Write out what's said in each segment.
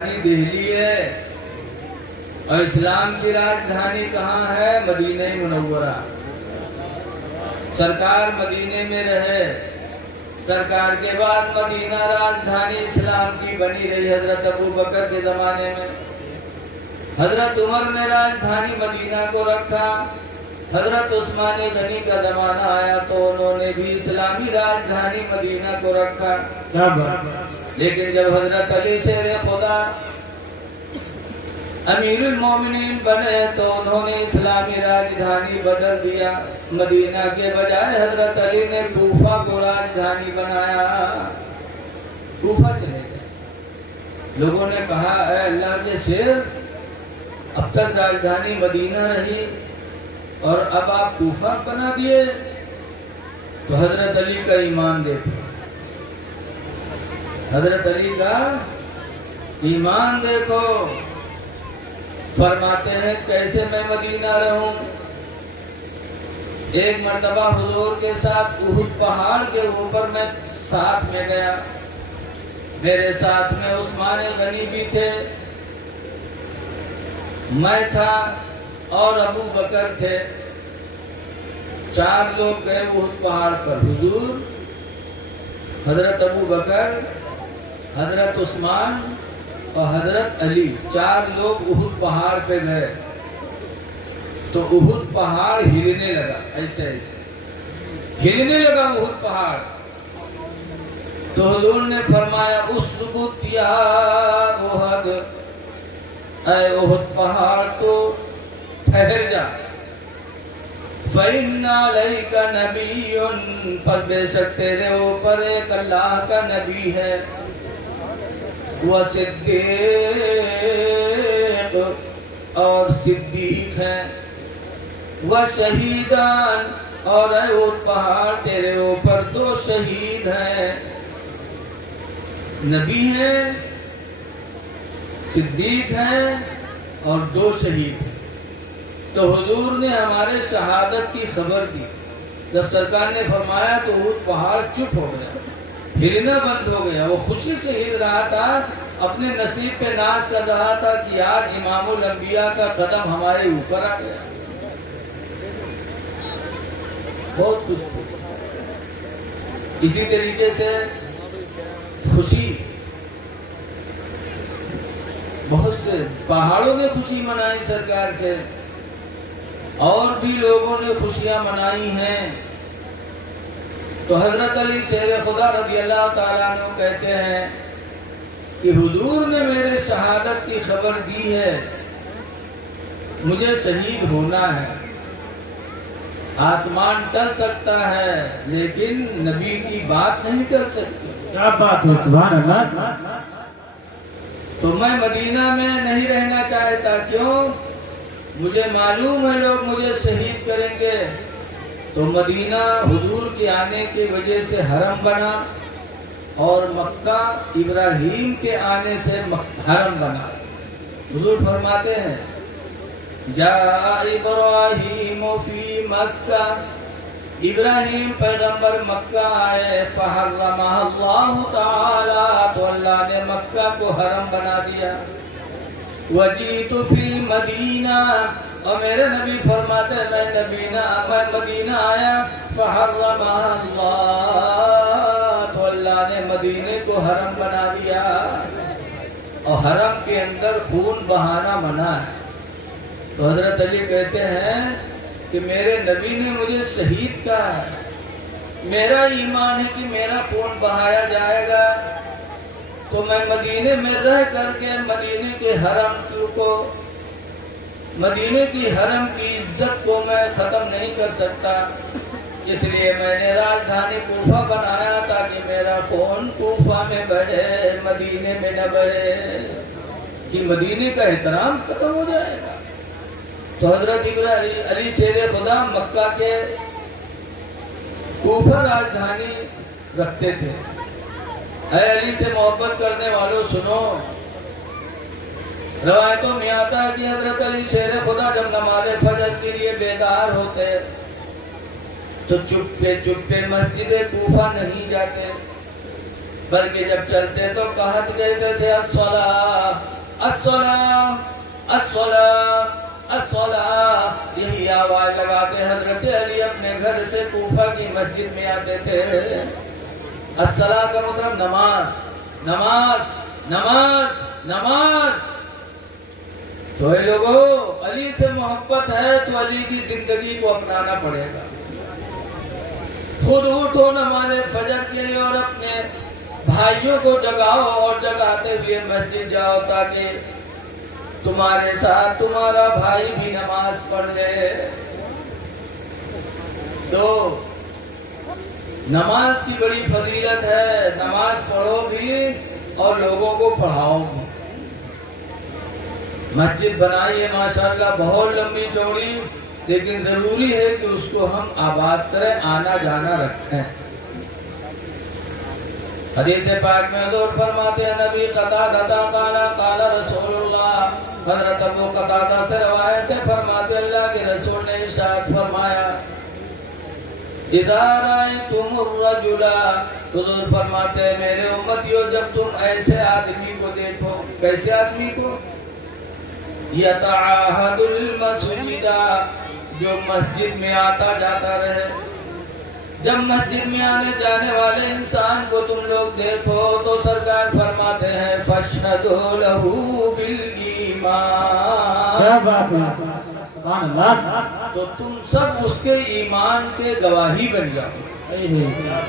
دہلی ہے اور اسلام کی راجدھانی کہاں ہے؟ مدینہ منورہ۔ سرکار مدینے میں رہے، سرکار کے بعد مدینہ راجدھانی اسلام کی بنی رہی۔ حضرت ابو بکر کے زمانے میں حضرت عمر نے راجدھانی مدینہ کو رکھا۔ حضرت عثمان غنی کا زمانہ آیا تو انہوں نے بھی اسلامی راجدھانی مدینہ کو رکھا۔ لیکن جب حضرت علی شیر خدا امیر المومنین بنے تو انہوں نے اسلامی راجدھانی بدل دیا۔ مدینہ کے بجائے حضرت علی نے کوفہ کو راجدھانی بنایا۔ کوفہ چلے گئے۔ لوگوں نے کہا اے اللہ کے شیر، اب تک راجدھانی مدینہ رہی اور اب آپ کوفہ بنا دیے، تو حضرت علی کا ایمان دیکھو، حضرت علی کا ایمان دیکھو۔ فرماتے ہیں کیسے میں مدینہ رہوں؟ ایک مرتبہ حضور کے ساتھ احد پہاڑ کے اوپر میں ساتھ میں گیا، میرے ساتھ میں عثمان غنی بھی تھے، میں تھا اور ابو بکر تھے۔ 4 لوگ گئے احد پہاڑ پر، حضور، حضرت ابو بکر، حضرت عثمان اور حضرت علی، 4 لوگ احد پہاڑ پہ گئے تو احد پہاڑ ہلنے لگا، ایسے ایسے ہلنے لگا احد پہاڑ۔ تو حضور نے فرمایا اسکت یا احد، اے احد پہاڑ تو ٹھہر جا، فَإِنَّ عَلَيْكَ نَبِيٌّ، پر بے شک تیرے اوپر ایک اللہ کا نبی ہے، وَصِدِّيقٌ، اور صدیق ہیں، وَشَہِيدان، اور اے احد پہاڑ تیرے اوپر 2 شہید ہیں، نبی ہیں، صدیق ہیں اور 2 شہید ہیں۔ تو حضور نے ہمارے شہادت کی خبر دی۔ جب سرکار نے فرمایا تو احد پہاڑ چپ ہو گیا، ہلنا بند ہو گیا۔ وہ خوشی سے ہل رہا تھا، اپنے نصیب پہ ناز کر رہا تھا کہ آج امام الانبیاء کا قدم ہمارے اوپر آ گیا۔ بہت خوش تھے۔ اسی طریقے سے خوشی، بہت سے پہاڑوں نے خوشی منائی سرکار سے، اور بھی لوگوں نے خوشیاں منائی ہیں۔ تو حضرت علی شیر خدا رضی اللہ تعالیٰ عنہ کہتے ہیں کہ حضور نے میرے شہادت کی خبر دی ہے، مجھے شہید ہونا ہے۔ آسمان ٹل سکتا ہے لیکن نبی کی بات نہیں ٹل سکتی۔ کیا بات ہے، سبحان اللہ۔ تو میں مدینہ میں نہیں رہنا چاہتا، کیوں؟ مجھے معلوم ہے لوگ مجھے شہید کریں گے۔ تو مدینہ حضور کے آنے کی وجہ سے حرم بنا، اور مکہ ابراہیم کے آنے سے حرم بنا۔ حضور فرماتے ہیں جاء ابراہیم فی مکہ، ابراہیم پیغمبر مکہ آئے، فحرمہ اللہ تعالی، تو اللہ نے مکہ کو حرم بنا دیا۔ وجیت فی المدینہ، اور میرے نبی فرماتے ہیں میں مدینہ آیا، فحرمہ اللہ، تو اللہ نے مدینے کو حرم بنا دیا، اور حرم کے اندر خون بہانا منع ہے۔ تو حضرت علی کہتے ہیں کہ میرے نبی نے مجھے شہید کہا ہے، میرا ایمان ہے کہ میرا خون بہایا جائے گا، تو میں مدینے میں رہ کر کے مدینے کے حرم کو، مدینے کی حرم کی عزت کو میں ختم نہیں کر سکتا، اس لیے میں نے راجدھانی کوفہ بنایا تاکہ میرا خون کوفہ میں بہے، مدینے میں نہ بہے، کہ مدینے کا احترام ختم ہو جائے گا۔ تو حضرت علی شیر خدا مکہ کے کوفہ راجدھانی رکھتے تھے۔ اے علی سے محبت کرنے والوں سنو، روایتوں میں آتا ہے کہ حضرت علی شیر خدا جب نماز فجر کے لیے بیدار ہوتے تو چپے چپے مسجد کوفہ نہیں جاتے، بلکہ جب چلتے تو کہت کہتے تھے الصلاۃ الصلاۃ الصلاۃ الصلاۃ، یہی آواز لگاتے حضرت علی اپنے گھر سے کوفہ کی مسجد میں آتے تھے۔ الصلاۃ کا مطلب نماز، نماز، نماز، نماز۔ تو اے لوگوں، علی سے محبت ہے تو علی کی زندگی کو اپنانا پڑے گا۔ خود اٹھو نماز فجر کے لیے اور اپنے بھائیوں کو جگاؤ، اور جگاتے ہوئے مسجد جاؤ تاکہ تمہارے ساتھ تمہارا بھائی بھی نماز پڑھ لے۔ تو نماز کی بڑی فضیلت ہے، نماز پڑھو بھی اور لوگوں کو پڑھاؤ بھی۔ مسجد بنائی ہے ماشاءاللہ بہت لمبی چوڑی، لیکن ضروری ہے کہ اس کو ہم آباد کریں، آنا جانا رکھیں۔ حدیث پاک میں حضور فرماتے ہیں، نبی قتادہ قال قال رسول اللہ، حضرت ابو قتادہ سے روایت ہے، فرماتے اللہ کے رسول نے ارشاد فرمایا، اذا رأيتم الرجل، حضور فرماتے ہیں میرے امتیوں جب تم ایسے آدمی کو دیکھو، کیسے آدمی کو؟ یتعاہد المسجد، جو مسجد میں آتا جاتا رہے۔ جب مسجد میں آنے جانے والے انسان کو تم لوگ دیکھو تو سرکار فرماتے ہیں فاشہدوا لہ بالایمان، کیا بات ہے، سبحان اللہ۔ تو تم سب اس کے ایمان کے گواہی بن جاؤ،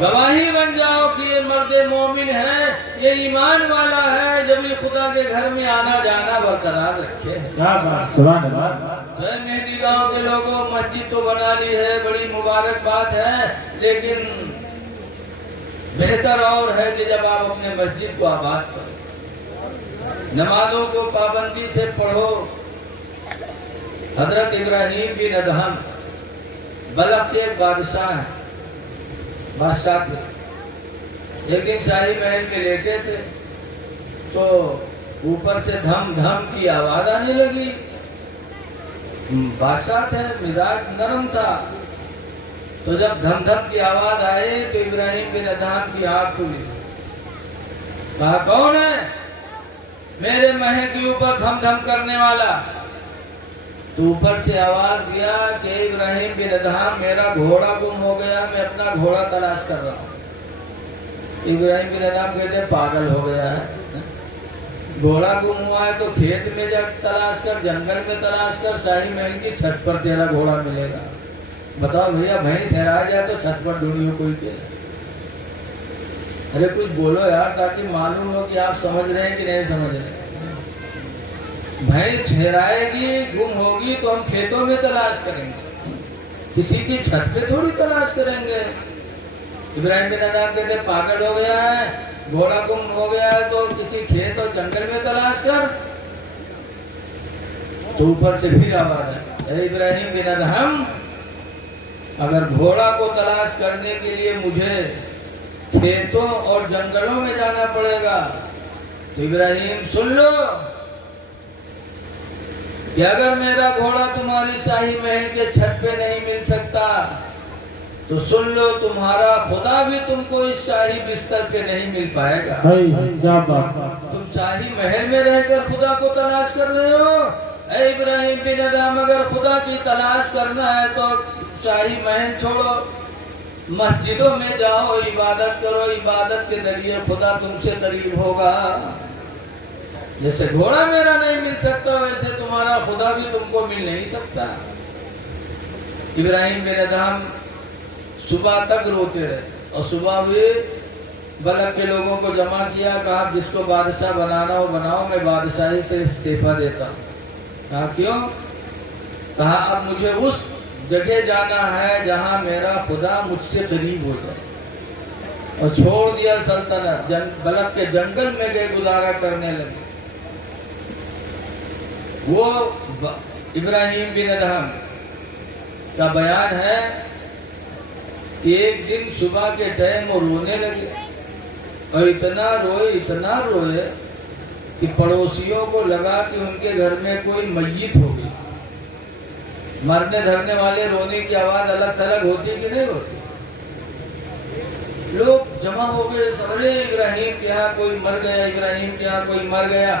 گواہی بن جاؤ کہ یہ مرد مومن ہے، یہ ایمان والا ہے، جب یہ خدا کے گھر میں آنا جانا برقرار رکھے۔ کیا بات، سبحان اللہ۔ مہدی گاؤں کے لوگوں، مسجد تو بنا لی ہے، بڑی مبارک بات ہے، لیکن بہتر اور ہے کہ جب آپ اپنے مسجد کو آباد کرو، نمازوں کو پابندی سے پڑھو۔ حضرت ابراہیم بن ادہم بلخ کے ایک بادشاہ ہیں، بادشاہ تھے، ایک دن شاہی محل میں لیٹے تھے تو اوپر سے دھم دھم کی آواز آنے لگی۔ بادشاہ تھے، مزاج نرم تھا، تو جب دھم دھم کی آواز آئی تو ابراہیم بن ادہم کی آنکھ کھلی، کہا کون ہے میرے محل کے اوپر دھم دھم کرنے والا؟ تو اوپر سے آواز دیا کہ ابراہیم بن ادہم میرا گھوڑا گم ہو گیا، میں اپنا گھوڑا تلاش کر رہا ہوں۔ ابراہیم بن ادہم کہتے پاگل ہو گیا ہے، گھوڑا گم ہوا ہے تو کھیت میں جا تلاش کر، جنگل میں تلاش کر، شاہی محل کی چھت پر تیرا گھوڑا ملے گا؟ بتاؤ بھیا، بھینس ہرا جائے تو چھت پر ڈھونڈی ہو کوئی کے؟ ارے کچھ بولو یار تاکہ معلوم ہو کہ آپ سمجھ رہے ہیں کہ نہیں سمجھ رہے ہیں۔ بھینس ہرائے گی، گم ہوگی تو ہم کھیتوں میں تلاش کریں گے، کسی کی چھت پہ تھوڑی تلاش کریں گے۔ ابراہیم بن ادہم کہتے پاگل ہو گیا ہے، گھوڑا گم ہو گیا ہے تو کسی کھیت اور جنگل میں تلاش کر۔ تو اوپر سے پھر آواز ہے، اے ابراہیم بن ادہم، اگر گھوڑا کو تلاش کرنے کے لیے مجھے کھیتوں اور جنگلوں میں جانا پڑے گا تو ابراہیم سن لو کہ اگر میرا گھوڑا تمہاری شاہی محل کے چھت پہ نہیں مل سکتا تو سن لو تمہارا خدا بھی تم کو اس شاہی بستر پہ نہیں مل پائے گا۔ تم شاہی محل میں رہ کر خدا کو تلاش کر رہے ہو۔ اے ابراہیم بن ادہم، اگر خدا کی تلاش کرنا ہے تو شاہی محل چھوڑو، مسجدوں میں جاؤ، عبادت کرو، عبادت کے ذریعے خدا تم سے قریب ہوگا۔ جیسے گھوڑا میرا نہیں مل سکتا ویسے تمہارا خدا بھی تم کو مل نہیں سکتا۔ ابراہیم بن ادہم صبح تک روتے رہے، اور صبح ہوئے بلخ کے لوگوں کو جمع کیا، کہا جس کو بادشاہ بنانا ہو بناؤ، میں بادشاہی سے استعفیٰ دیتا ہوں۔ کہا کیوں؟ کہا اب مجھے اس جگہ جانا ہے جہاں میرا خدا مجھ سے قریب ہو جائے، اور چھوڑ دیا سلطنت، بلخ کے جنگل میں گئے گزارا کرنے لگے۔ وہ ابراہیم بن ادہم کا بیان ہے کہ ایک دن صبح کے ٹائم وہ رونے لگے، اور اتنا روئے کہ پڑوسیوں کو لگا کہ ان کے گھر میں کوئی میت ہو گئی۔ مرنے دھرنے والے رونے کی آواز الگ تھلگ ہوتی کہ نہیں ہوتی؟ لوگ جمع ہو گئے، سورے ابراہیم کے ہاں کوئی مر گیا، ابراہیم کے ہاں کوئی مر گیا،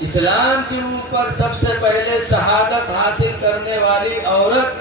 اسلام کے اوپر سب سے پہلے شہادت حاصل کرنے والی عورتوں